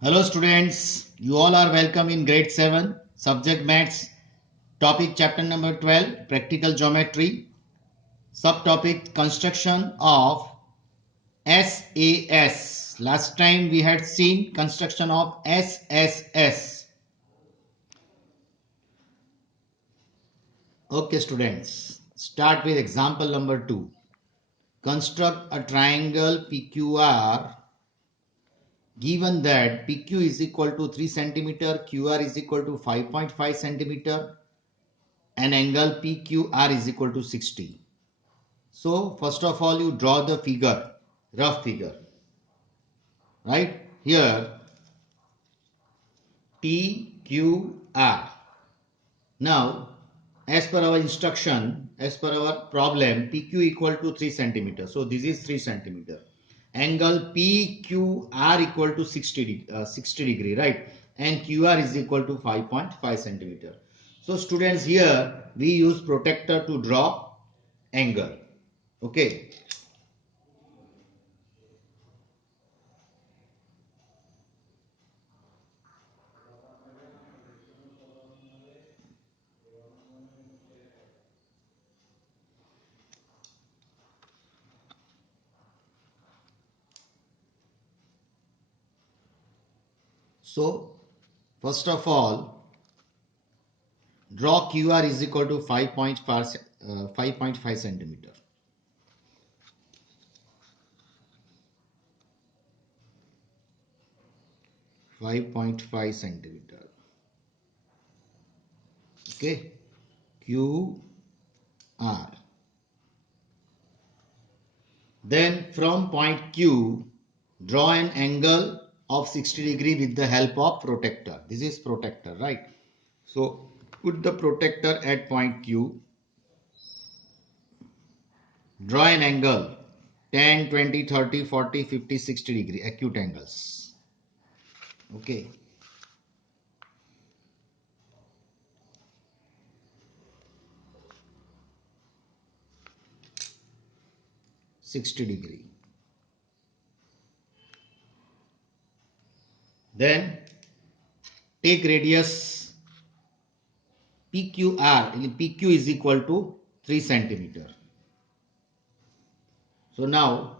Hello students, you all are welcome in grade 7, subject maths, topic chapter number 12, practical geometry, subtopic construction of SAS. Last time we had seen construction of SSS. Okay students, start with example number 2. Construct a triangle PQR given that PQ is equal to 3 centimeter, QR is equal to 5.5 centimeter, and angle PQR is equal to 60. So first of all you draw the figure, rough figure, right? Here PQR. Now as per our instruction, as per our problem, PQ equal to 3 centimeter. So this is 3 centimeter. Angle PQR equal to 60 degree, right? And QR is equal to 5.5 centimeter. So students, here we use protractor to draw angle. Okay. So first of all, draw QR is equal to 5.5 centimeter. Okay, QR. Then from point Q, draw an angle of 60 degree with the help of protractor. This is protractor, right? So put the protractor at point Q. Draw an angle 10, 20, 30, 40, 50, 60 degree acute angles. Okay. 60 degree. Then take radius PQR. PQ is equal to 3 centimeter. So now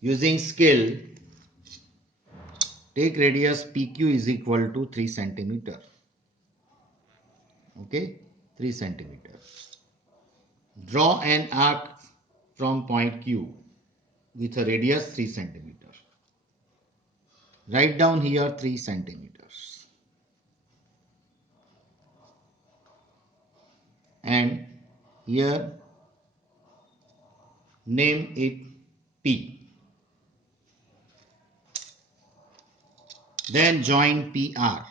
using scale, take radius PQ is equal to 3 centimeter. Okay, 3 centimeter. Draw an arc from point Q with a radius 3 centimeter. Write down here 3 centimeters. And here name it P. Then join PR.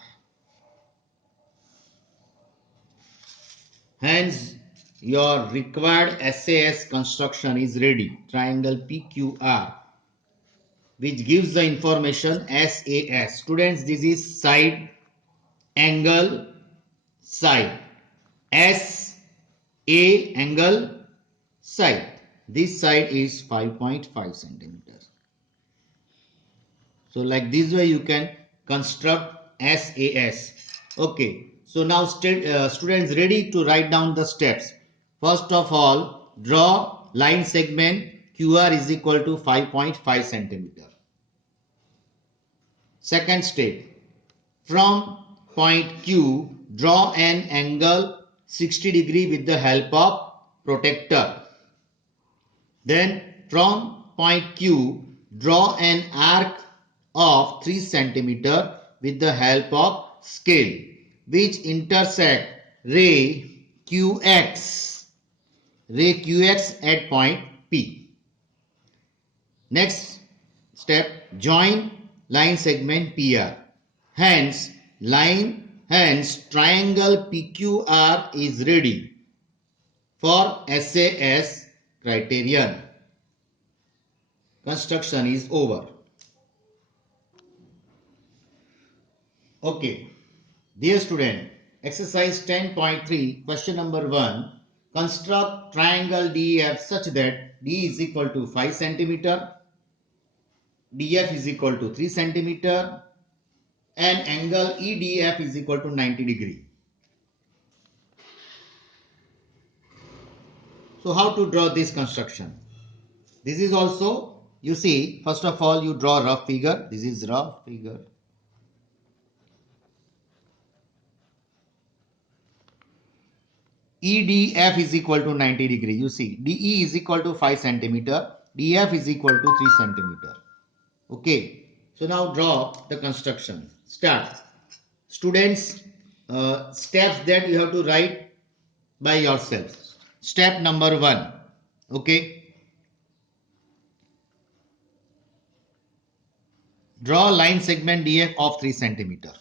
Hence, your required SAS construction is ready. Triangle PQR, which gives the information SAS. Students, this is side, angle, side. SA, angle, side. This side is 5.5 centimeters. So like this way you can construct SAS. Okay. So now students ready to write down the steps. First of all, draw line segment QR is equal to 5.5 centimeter. Second step, from point Q, draw an angle 60 degree with the help of protractor. Then from point Q, draw an arc of 3 centimeter with the help of scale, which intersect ray QX at point P. Next step, join line segment PR. Hence triangle PQR is ready for SAS criterion. Construction is over. Okay. Dear student, exercise 10.3, question number 1. Construct triangle DEF such that D is equal to 5 centimeter, DF is equal to 3 centimeter, and angle EDF is equal to 90 degree. So how to draw this construction? This is also, you see, first of all you draw rough figure. This is rough figure. EDF is equal to 90 degree. You see, DE is equal to 5 centimeter. DF is equal to 3 centimeter. Okay. So now draw the construction. Start. Students, steps that you have to write by yourself. Step number 1. Okay. Draw line segment DF of 3 centimeter.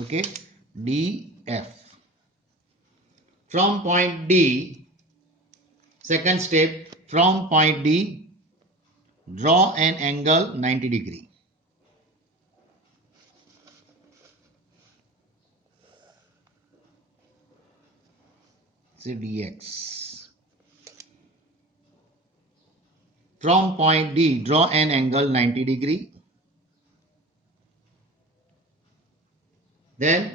Okay. DF. From point D, second step, from point D, draw an angle 90 degree. Say dx. From point D, draw an angle 90 degree. Then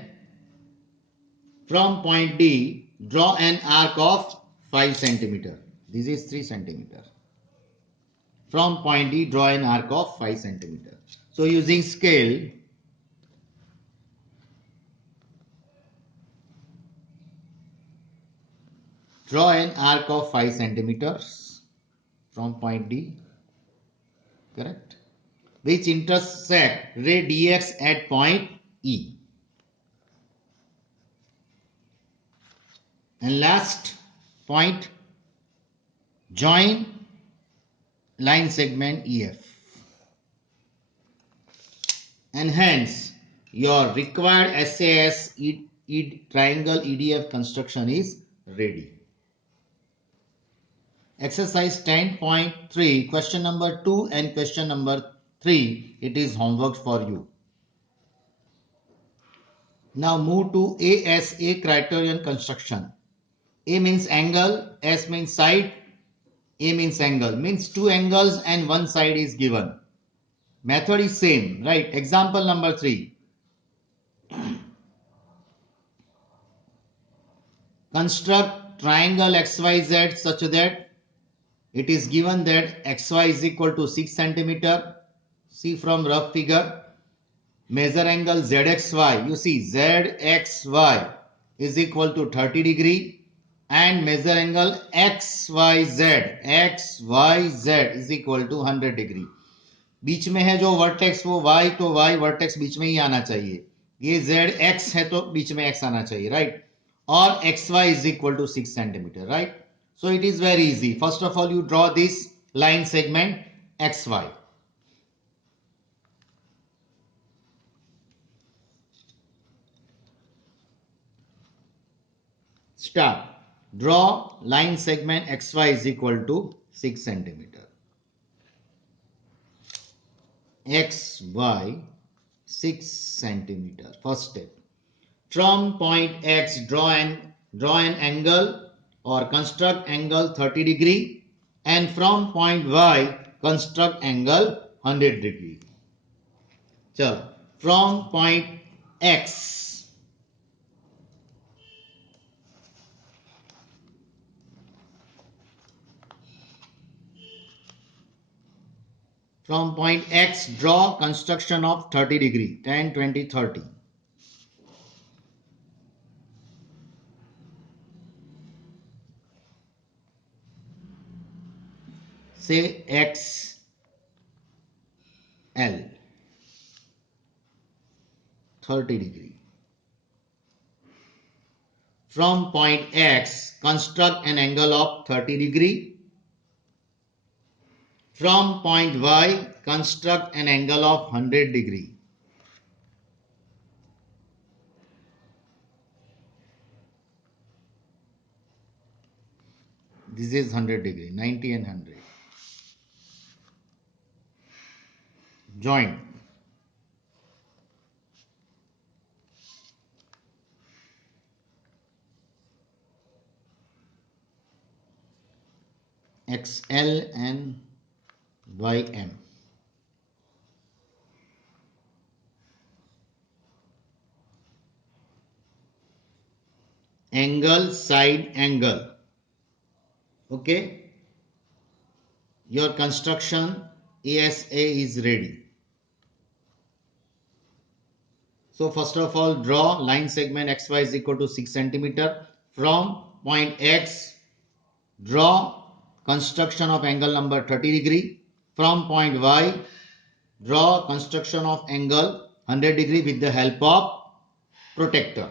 from point D, draw an arc of 5 centimeter. This is 3 centimeter. From point D, draw an arc of 5 centimeter. So using scale, draw an arc of 5 centimeters from point D, correct? Which intersect ray dx at point E. And last point, join line segment EF. And hence your required SAS triangle EDF construction is ready. Exercise 10.3, question number 2 and question number 3, it is homework for you. Now move to ASA criterion construction. A means angle, S means side, A means angle, means two angles and one side is given. Method is same, right? Example number 3. Construct triangle XYZ such that it is given that XY is equal to 6 centimeter. See from rough figure. Measure angle ZXY. You see ZXY is equal to 30 degree and measure angle XYZ. XYZ is equal to 100 degree. बीच में है जो vertex वो y, तो y vertex बीच में ही आना चाहिए. ये ZX है तो बीच में x आना चाहिए, राइट? और XY is equal to 6 centimeter, right? So it is very easy. First of all, you draw this line segment XY. Start. Draw line segment XY is equal to 6 centimeter. XY 6 centimeter. First step. From point X, draw an angle or construct angle 30 degree, and from point Y, construct angle 100 degree. So, from point X, draw construction of 30 degree, 10, 20, 30. Say X L 30 degree. From point X, construct an angle of 30 degree. From point Y, construct an angle of 100 degree. This is 100 degree, 90 and 100. Join. XL and ym. Angle, side angle. Okay, your construction ASA is ready. So first of all, draw line segment XY is equal to 6 centimeter. From point X, draw construction of angle number 30°. From point Y, draw construction of angle 100° with the help of protractor.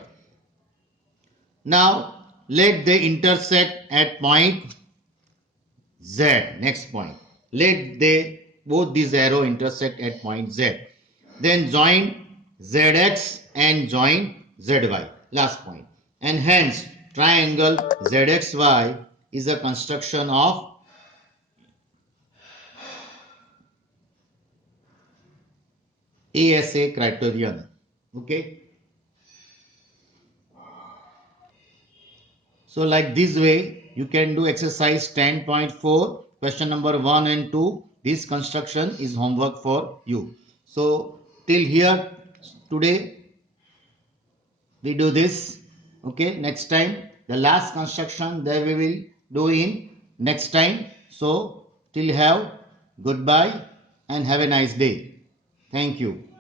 Now let they intersect at point Z. Next point. Let they both these arrow intersect at point Z. Then join ZX and join ZY. Last point. And hence triangle ZXY is a construction of ASA criterion. Okay. So like this way you can do exercise 10.4 question number 1 and 2. This construction is homework for you. So till here today we do this. Okay, next time the last construction that we will do in next time. So till have goodbye and have a nice day. Thank you.